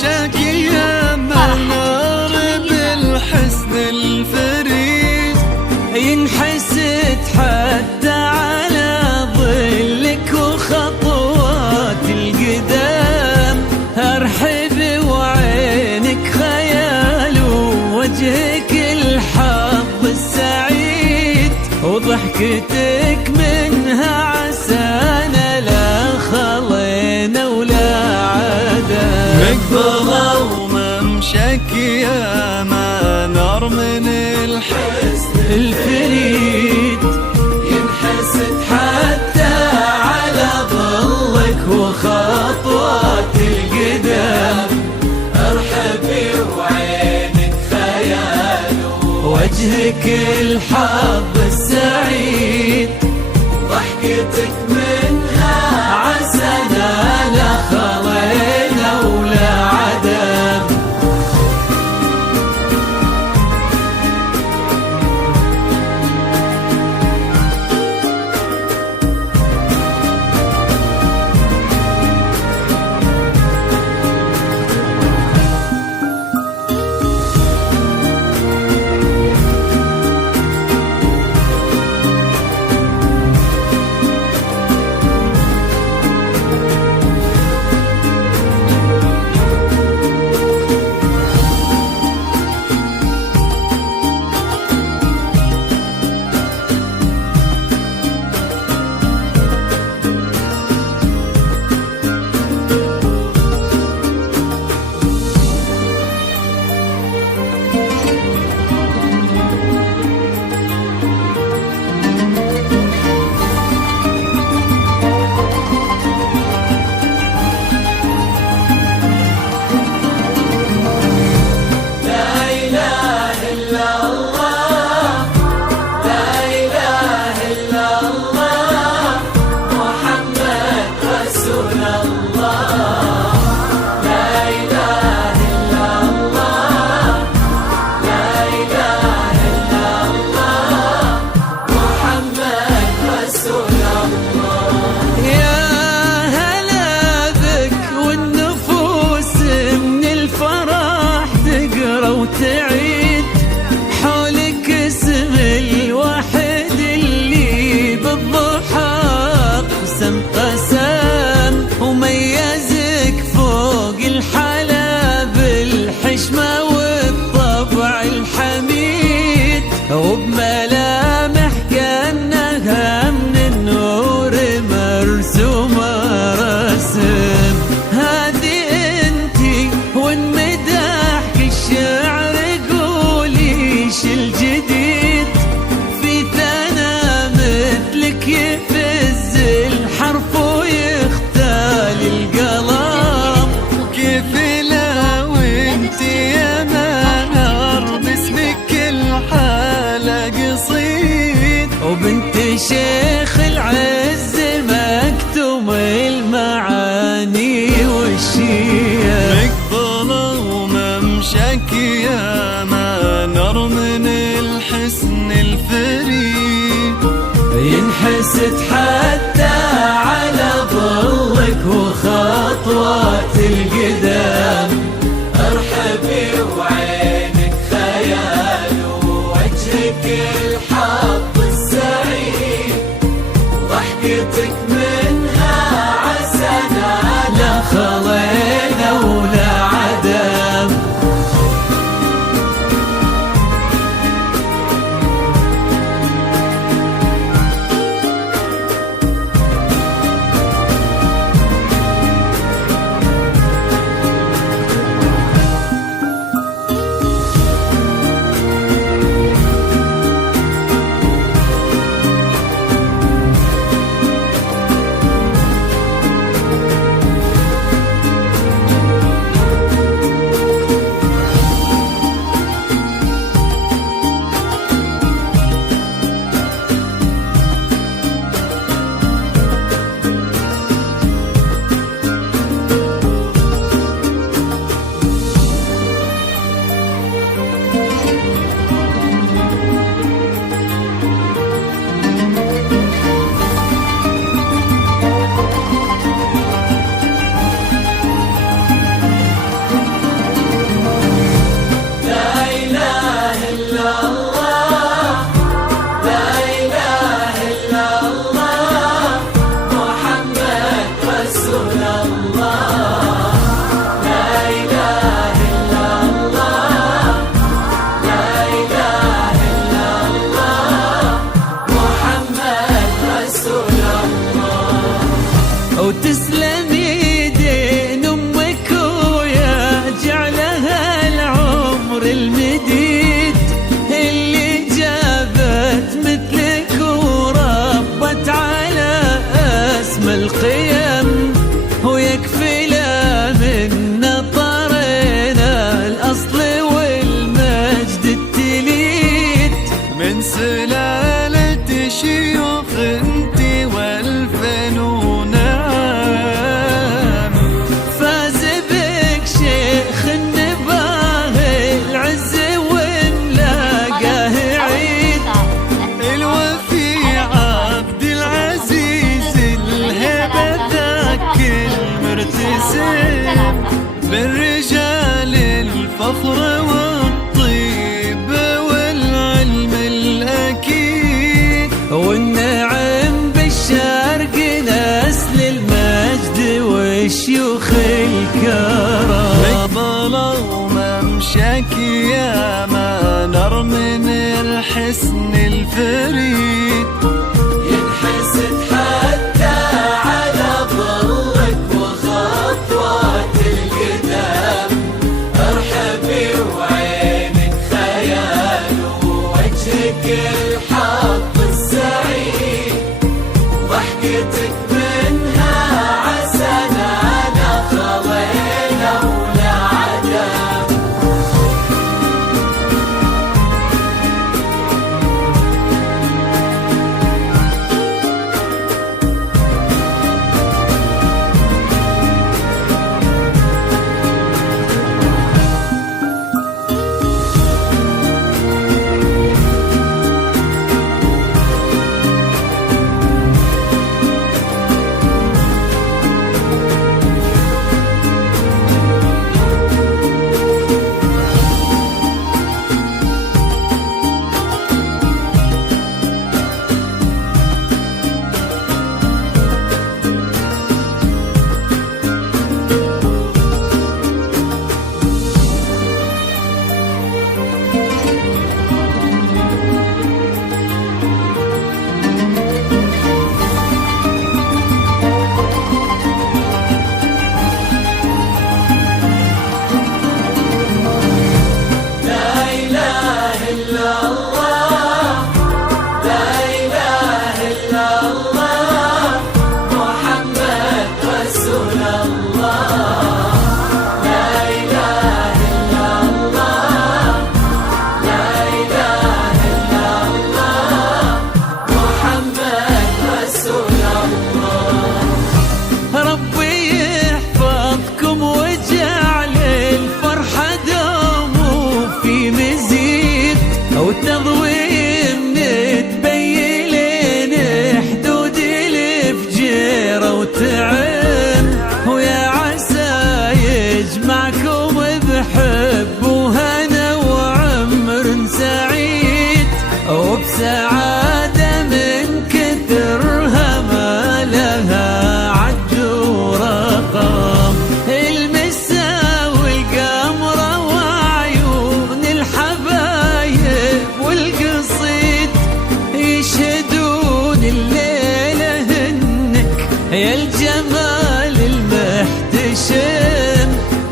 ممشاكي يا منار بالحسن الفريد، ينحسد حتى على ظلك وخطوات القدام. ارحب وعينك خيال ووجهك الحظ السعيد، وضحكتك منها عسانا لا خلينا ولا عدا. مقبلة وممشاكي يا منار من الحسن الفريد، ينحسد حتى على ظلك وخطوات القدام. ارحبي وعينك خيال ووجهك الحظ السعيد، ضحكتك منها عسانا لا خلينا ولا عدم. وتعيد حولك اسم الواحد اللي بالضحى قسم وميزك فوق الحلا بالحشمة والطبع الحميد، وبملامح كأنها من النور مرسومة رسم. هذه انتي وانمدحك الشعر قوليش الجديد، في ثنا مثلك يفز الحرف ويختال القلم. كيف لو انتي يا منار باسمك الحالة قصيد، وبنت شيخ العز مكتوم المعاني والشيا. مقبلة وممشاكي يا منار من الحسن الفريد، ينحسد حتى على ظلك وخطوات القدام. ارحبي وعينك خيال ووجهك الحظ السعيد، ضحكتك منها عسانا لا خلينا ولا عدم. ترتسم بالرجال الفخر والطيب والعلم الأكيد، والنعم بالشرق نسل المجد والشيوخ الكرام. مقبلة وممشك يا منار من الحسن الفريد، ينحسد حتى على ظلك وخطوات القدام. ارحبي وعينك خيال ووجهك الحظ السعيد، ضحكتك منها عسانا خلينا ولا عدم. وتضويم نتبين حدود الفجير وتعم، ويا عسى يجمعكم بحب وهنا وعمر سعيد، وبسعادة من كثرها ما لها عد ورقم. المسا والقمرة وعيون الحبايب والقصيد يشهدون الليلة هنك يا الجمال المحتشم.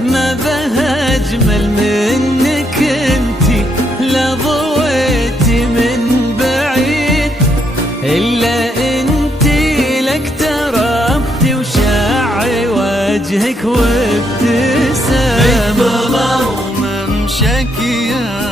ما بها أجمل منك انتي لا ضويتي من بعيد، إلا انتي لك تربتي وشاعي وجهك وابتسام. مقبلة وممشك يا